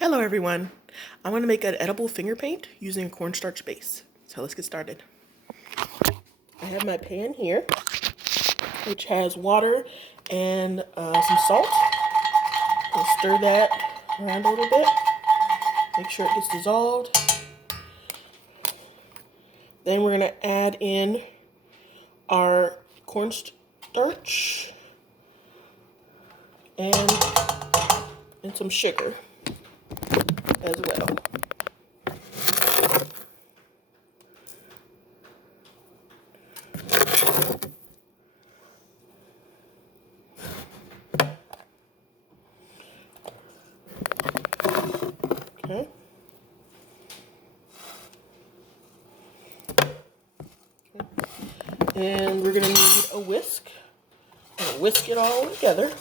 Hello everyone. I want to make an edible finger paint using a cornstarch base. So let's get started. I have my pan here, which has water and some salt. I'll stir that around a little bit. Make sure it gets dissolved. Then we're going to add in our cornstarch and some sugar as well. Okay. And we're going to need a whisk. I'm going to whisk it all together.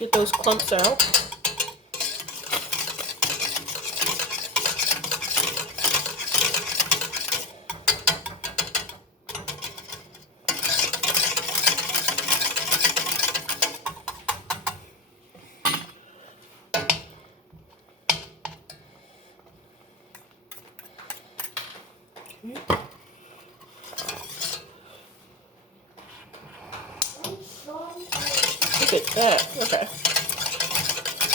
Get those clumps out. Look at that. Okay.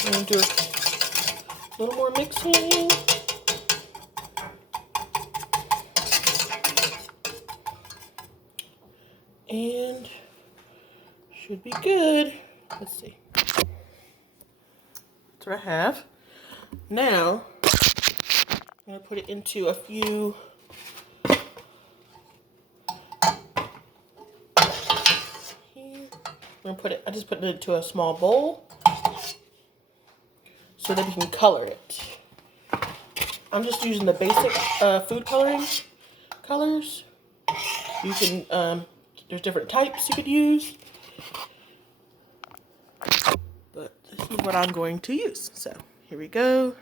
I'm going to do a little more mixing. And should be good. Let's see. That's what I have. Now, I'm going to put it into a few I just put it into a small bowl so that we can color it. I'm just using the basic food coloring colors. You can, there's different types you could use, but this is what I'm going to use. So here we go.